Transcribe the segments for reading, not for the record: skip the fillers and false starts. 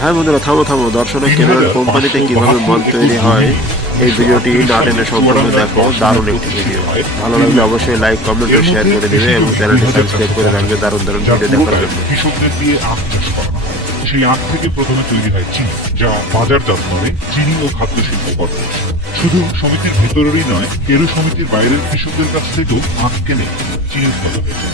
হ্যাঁ বন্ধুরা, থামো থামো। দর্শনে কেনার কোম্পানিতে কিভাবে মদ তৈরি হয় এই ভিডিওটি না টেনে সম্পূর্ণ দেখো। দারুণ একটি ভিডিও। ভালো লাগলে অবশ্যই লাইক, কমেন্ট ও শেয়ার করে দেবে এবং চ্যানেলটি সাবস্ক্রাইব করে রাখবে দারুণ দারুণ ভিডিও দেখার জন্য। কৃষকদের দিয়ে আখ চাষ করানো হয়। সেই আখ থেকে প্রথমে তৈরি হয় চিনি, যা বাজারজাত করে চিনি ও খাদ্য শিল্প গঠন। শুধু সমিতির ভেতরেরই নয়, কেরু সমিতির বাইরের কৃষকদের কাছ থেকেও আখ কেনে চিনি উৎপাদন হয়েছে।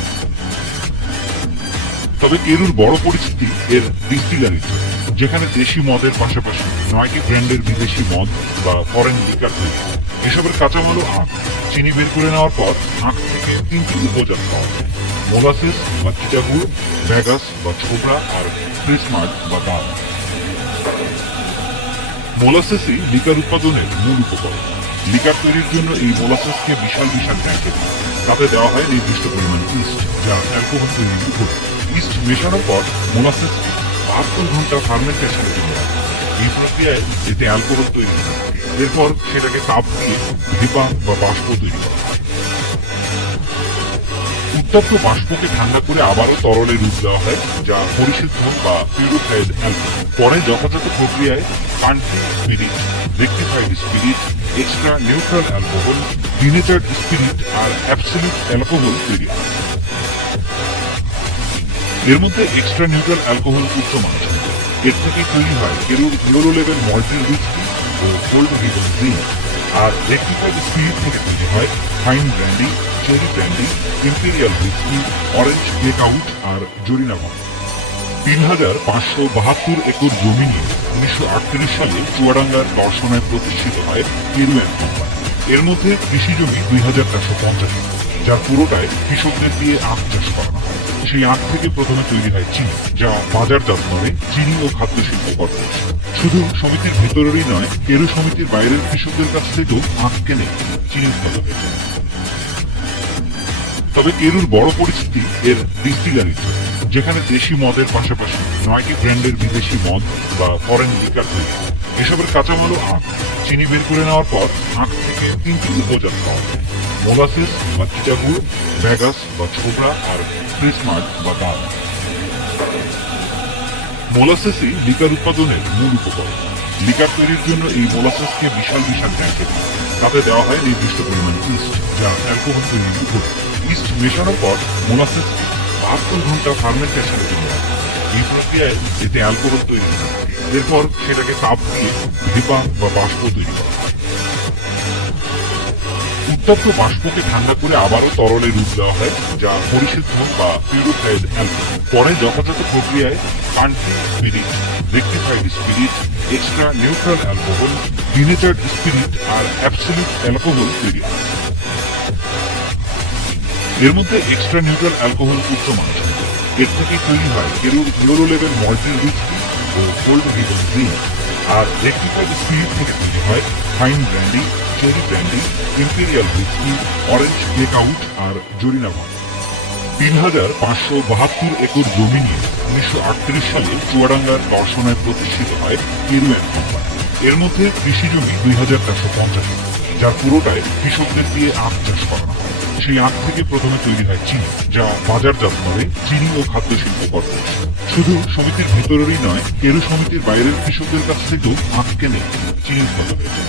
তবে কেরুর বড় পরিস্থিতি এর ডিস্টিলারিতে, যেখানে দেশি মদের পাশাপাশি 9টি ব্র্যান্ডের বিদেশি মদ বা ফরেন লিকার তৈরি। এসবের কাঁচামালও আখ। চিনি বের করে নেওয়ার পর আখ থেকে 3টি উপজাত পাওয়া যায়: মোলাসেস বা চিটাগুড়, ভেগাস বা ছোবড়া, আর প্রেসমার্ট বা দাল। মোলাসেসই লিকার উৎপাদনের মূল উপকরণ। লিকার তৈরির জন্য এই মোলাসেসকে বিশাল বিশাল ট্যাঙ্কে তাতে দেওয়া হয় নির্দিষ্ট পরিমাণ ইস্ট, যা অ্যালকোহল তৈরির উপকরণ। ইস্ট মেশানোর পর মোলাসেস 72 ঘন্টা ফার্মেন্টেশনের জন্য রাখে। এই প্রক্রিয়ায় এতে অ্যালকোহল তৈরি হয়। এরপর সেটাকে তাপ দিয়ে ভেপা বা বাষ্প তৈরি করা হয়। উত্তপ্ত বাষ্পকে ঠান্ডা করে আবারও তরলে রূপ দেওয়া হয়, যা পরিশুদ্ধ বা পিউরিফাইড অ্যালকোহল। পরে যথাযথ প্রক্রিয়ায় country spirit, rectified spirit, extra neutral alcohol, denatured spirit আর অ্যাবসলিউট অ্যালকোহল তৈরি হয়। এর মধ্যে এক্সট্রা নিউট্রাল অ্যালকোহল উচ্চমানের। এর থেকে তৈরি হয় কেরুর লো লেভেল মল্টিল হুইস্কি ও কোল্ড রিবন ড্রিঙ্ক। আর রেকটিফাইড স্পিরিট থেকে তৈরি হয় fine brandy, cherry brandy, imperial whisky, orange breakout আর জরিনা ভান। 3572 একর জমি নিয়ে 1938 সালে চুয়াডাঙ্গার দর্শনায় প্রতিষ্ঠিত হয় কেরু অ্যান্ড কোম্পানি। এর মধ্যে কৃষি জমি 2450 একর, যার পুরোটায় কৃষকদের দিয়ে আখ চাষ করানো হয়। সেই আখ থেকে প্রথমে তৈরি হয় চিনি, যা বাজারজাত করে চিনি ও খাদ্য শিল্প গঠন। শুধু সমিতির ভেতরেরই নয়, কেরু সমিতির বাইরের কৃষকদের কাছ থেকেও আখ কেনে চিনি উৎপাদন হয়েছে। তবে কেরুর বড় পরিস্থিতি এর ডিস্টিলারিতে, যেখানে দেশি মদের পাশাপাশি 9টি ব্র্যান্ডের বিদেশি মদ বা ফরেন লিকার তৈরি। এসবের কাঁচামালও আখ। চিনি বের করে নেওয়ার পর আখ থেকে 3টি উপজাত পাওয়া যায়: মোলাসেস বা চিটাগুড়, ভেগাস বা ছোবড়া, আর প্রেসমার্ট বা দাল। মোলাসেসই লিকার উৎপাদনের মূল উপকরণ। লিকার তৈরির জন্য এই মোলাসেসকে বিশাল বিশাল ট্যাঙ্কে তাতে দেওয়া হয় নির্দিষ্ট পরিমাণ ইস্ট, যা অ্যালকোহল তৈরির উপকরণ। ইস্ট মেশানোর পর মোলাসেস 72 ঘন্টা ফার্মেন্টেশনের জন্য রাখে। এই প্রক্রিয়ায় এতে অ্যালকোহল তৈরি হয়। এরপর সেটাকে তাপ দিয়ে ভেপা বা বাষ্প তৈরি করা হয়। উত্তপ্ত বাষ্পকে ঠান্ডা করে আবারও তরলে রূপ দেওয়া হয়, যা পরিশুদ্ধ বা পিউরিফাইড অ্যালকোহল। পরে যথাযথ প্রক্রিয়ায় country spirit, rectified spirit, extra neutral alcohol, denatured spirit আর অ্যাবসলিউট অ্যালকোহল তৈরি হয়। এর মধ্যে এক্সট্রা নিউট্রাল অ্যালকোহল উচ্চমানের। এর থেকে তৈরি হয় কেরুর লো লেভেল মল্টিল হুইস্কি ও কোল্ড রিবন ড্রিঙ্ক। আর রেকটিফাইড স্পিরিট থেকে তৈরি হয় fine brandy, cherry brandy, imperial whisky, orange breakout আর জরিনা ভান। 3572 একর জমি নিয়ে 1938 সালে চুয়াডাঙ্গার দর্শনায় প্রতিষ্ঠিত হয় কেরু অ্যান্ড কোম্পানি। এর মধ্যে কৃষি জমি 2450 একর, যার পুরোটায় কৃষকদের দিয়ে আখ চাষ করানো হয়। সেই আখ থেকে প্রথমে তৈরি হয় চিনি, যা বাজারজাত করে চিনি ও খাদ্য শিল্প গঠন। শুধু সমিতির ভেতরেরই নয়, কেরু সমিতির বাইরের কৃষকদের কাছ থেকেও আখ কেনে চিনি উৎপাদন হয়েছে।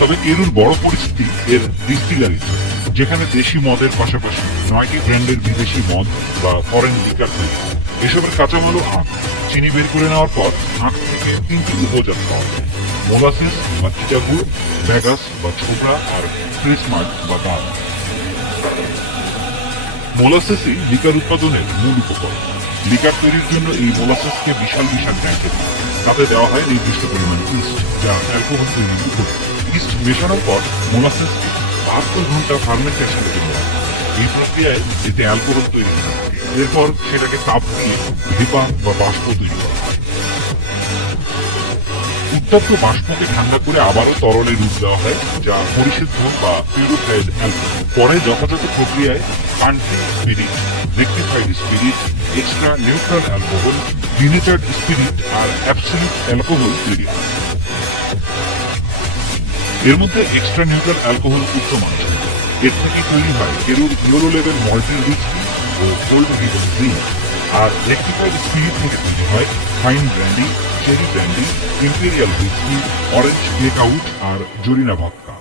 তবে কেরুর বড় পরিস্থিতি এর ডিস্টিলারিতে, যেখানে দেশি মদের পাশাপাশি 9টি ব্র্যান্ডের বিদেশি মদ বা ফরেন লিকার তৈরি। এসবের কাঁচামালও আখ। চিনি বের করে নেওয়ার পর আখ থেকে 3টি উপজাত পাওয়া যায়: মোলাসেস বা চিটাগুড়, ভেগাস বা ছোবড়া, আর প্রেসমার্ট বা দাল। মোলাসেসই লিকার উৎপাদনের মূল উপকরণ। লিকার তৈরির জন্য এই মোলাসেসকে বিশাল বিশাল ট্যাঙ্কে তাতে দেওয়া হয় নির্দিষ্ট পরিমাণ ইস্ট, যা অ্যালকোহল তৈরির উপকরণ। ইস্ট মেশানোর পর মোলাসেস 72 ঘন্টা ফার্মেন্টেশনের জন্য রাখে। এই প্রক্রিয়ায় এতে অ্যালকোহল তৈরি হয়। এরপর সেটাকে তাপ দিয়ে ভেপা বা বাষ্প তৈরি করা হয়। উত্তপ্ত বাষ্পকে ঠান্ডা করে আবারও তরলে রূপ দেওয়া হয়, যা পরিশুদ্ধ বা পিউরিফাইড অ্যালকোহল। পরে যথাযথ প্রক্রিয়ায় country spirit, rectified spirit, extra neutral alcohol, denatured spirit আর অ্যাবসলিউট অ্যালকোহল তৈরি হয়। এর মধ্যে এক্সট্রা নিউট্রাল অ্যালকোহল উচ্চমানের। এর থেকে তৈরি হয় কেরুর লো লেভেল মল্টিল হুইস্কি ও কোল্ড রিবন ড্রিঙ্ক। আর রেক্টিফাইড স্পিরিট থেকে তৈরি হয় fine brandy, cherry brandy, imperial whisky, orange breakout আর জরিনা ভদকা।